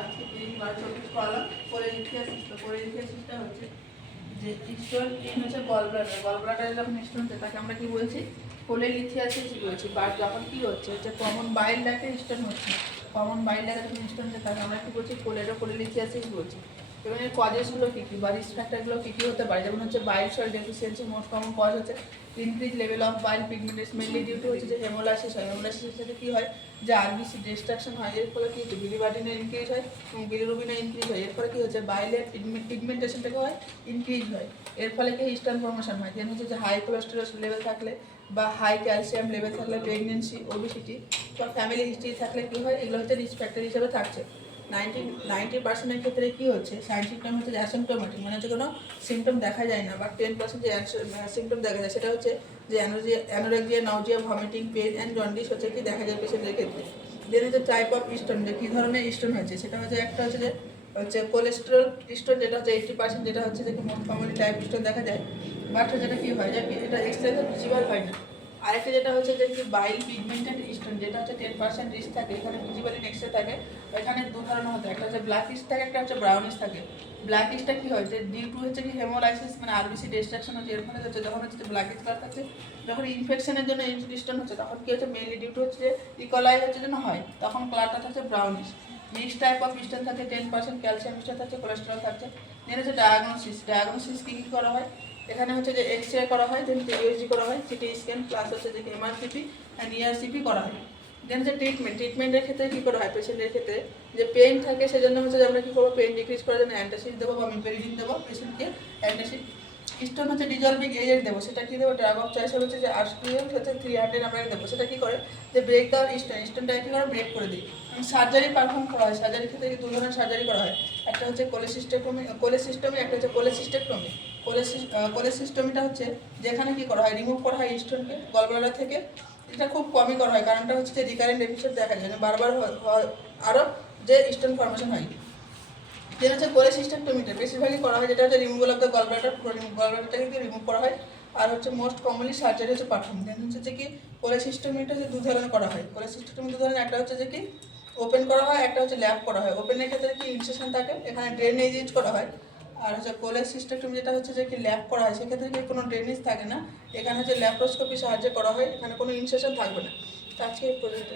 আজকে 3/24 করালাম। কোলেলিথিয়াসিসটা হচ্ছে যে স্টোন হচ্ছে গল ব্লাডার যখন স্টোন হচ্ছে তাকে আমরা কি বলছি, কোলেলিথিয়াসিস বলছি। বা যখন কি হচ্ছে যে কমন বাইল ডাকে স্টোন হচ্ছে, কমন বাইল ডাকে যখন স্টোন হচ্ছে তাকে আমরা কি বলছি, কোলেলিথিয়াসিস বলছি। এবং এর কজেসগুলো কী কী বা রিস্ক ফ্যাক্টরগুলো কী কী হতে পারে, যেমন হচ্ছে bile salt deficiency. Most common cause হচ্ছে increase level of bile pigments, mainly due to হচ্ছে যে হেমোলাইসিস হয়। হেমোলাইসিসের সাথে কী হয় যে আরবিসি ডিস্ট্রাকশন হয়, এর ফলে কী হচ্ছে বিলিবার্ডিনের ইনক্রিজ হয় এবং বিলিরুবিনের ইনক্রিজ হয়। এর ফলে কী হচ্ছে বাইলের পিগমেন্টেশনটাকে হয় ইনক্রিজ হয়। এর ফলে কি স্টোন ফর্মেশন হয়। যেন হচ্ছে যে হাই কোলেস্টেরল লেভেল থাকলে বা হাই ক্যালসিয়াম লেভেল থাকলে, প্রেগনেন্সি, ওবিসিটি বা ফ্যামিলি হিস্ট্রি থাকলে কী হয়, এগুলো হচ্ছে রিস্ক ফ্যাক্টর হিসেবে থাকছে। 90% ক্ষেত্রে কী হচ্ছে সাইন সিমটম হচ্ছে অ্যাসিম্পটোমেটিক, মানে হচ্ছে কোনো সিমটম দেখা যায় না। বা 10% যে সিমটম দেখা যায় সেটা হচ্ছে যে anorexia, nausea, vomiting, pain and jaundice হচ্ছে কি দেখা যায় পেশেন্টের ক্ষেত্রে। দেন হচ্ছে টাইপ অফ স্টোন, যে কী ধরনের স্টোন হয়েছে সেটা হচ্ছে একটা হচ্ছে কোলেস্টেরল স্টোন, যেটা হচ্ছে 80%, যেটা হচ্ছে যে মোস্ট কমনলি টাইপ স্টোন দেখা যায়। বাট যেটা কী হয় যে এটা এক্সট্রা ভিজিবল হয় না। আরেকটা যেটা হচ্ছে যে কি বাইল পিগমেন্টেড স্টোন, যেটা হচ্ছে 10% রিস্ক থাকে, এখানে ভিজিবলি নেক্সটে থাকে। এখানে দু ধরনের হতে, একটা হচ্ছে ব্ল্যাক ইস্ট থাকে, একটা হচ্ছে ব্রাউন ইস্ট থাকে। ব্ল্যাক ইস্টটা কী হয় যে ডিউ টু হচ্ছে কি হেমোলাইসিস, মানে আরবিসি ডিস্ট্রাকশন হচ্ছে। এর ফলে হচ্ছে যখন হচ্ছে ব্ল্যাক ইস্ট কালার থাকছে, যখন ইনফেকশনের জন্য স্টোন হচ্ছে তখন কী হচ্ছে মেনলি ডিউ টু হচ্ছে যে ইকোলাই হচ্ছে জন্য হয়, তখন কালারটা হচ্ছে brownish. Mixed type of stone থাকে, 10% ক্যালসিয়াম স্টোন থাকছে, কোলেস্টেরল থাকছে। দেন হচ্ছে ডায়াগনোসিস কী কী করা হয়, এখানে হচ্ছে যে এক্স-রে করা হয়, দেন ইউএসজি করা হয়, সিটি স্ক্যান প্লাস হচ্ছে যে এমআরসিপি অ্যান্ড ইআরসিপি করা হয়। দেন হচ্ছে ট্রিটমেন্টের ক্ষেত্রে কী করা হয় পেশেন্টের ক্ষেত্রে, যে পেইন থাকে সেজন্য হচ্ছে যে আমরা কী করবো, পেইন ডিক্রিজ করার জন্য অ্যান্টাসিড দেবো বা মিপেরিডিন দেবো পেশেন্টকে। অ্যান্টাসিড স্টোন হচ্ছে ডিজলভিং এজেন্ট দেবো, সেটা কী দেবো, ড্রাগ অফ চয়েস হচ্ছে যে আর্সপিএল হচ্ছে 300 আমরা দেবো। সেটা কী করে যে ব্রেক দেওয়ার স্টোনটাকে কী করে ব্রেক করে দিই। সার্জারি পারফর্ম করা হয়, সার্জারির ক্ষেত্রে দু ধরনের সার্জারি করা হয়, একটা হচ্ছে কোলেসিস্টেমি, একটা হচ্ছে কোলেসিস্টেক্টমি। কোলেসিস্টমিটা হচ্ছে যেখানে কি করা হয়, রিমুভ করা হয় স্টোনকে গলব্লাডার থেকে। এটা খুব কমই করা হয়, কারণটা হচ্ছে যে রিকারেন্ট এপিসোড দেখা যায়, বারবার আরও যে স্টোন ফর্মেশন হয়। যেটা হচ্ছে কোলেসিস্টেক্টমিটা বেশিরভাগই করা হয়, যেটা হচ্ছে রিমুভাল অফ দ্য গলব্লাডারটাকে রিমুভ করা হয়। আর হচ্ছে মোস্ট কমনলি সার্জারি হচ্ছে পারফর্ম। দেন হচ্ছে যে কি কোলেসিস্টমিটা হচ্ছে দু ধরনের করা হয়। কোলেসিস্টমি দু ধরনের, একটা হচ্ছে যে কি ওপেন করা হয়, একটা হচ্ছে ল্যাপ করা হয়। ওপেনের ক্ষেত্রে কি ইনসেশন থাকে, এখানে ড্রেনেজ ইউজ করা হয়। আর হচ্ছে কোলেসিস্টেক্টমি যেটা হচ্ছে যে কি ল্যাপ করা হয়, সেক্ষেত্রে কি কোনো ড্রেনেজ থাকে না, এখানে হচ্ছে ল্যাপ্রোস্কোপি সাহায্যে করা হয়, এখানে কোনো ইনসেশন থাকবে না। তো আজকে এই পর্যন্ত।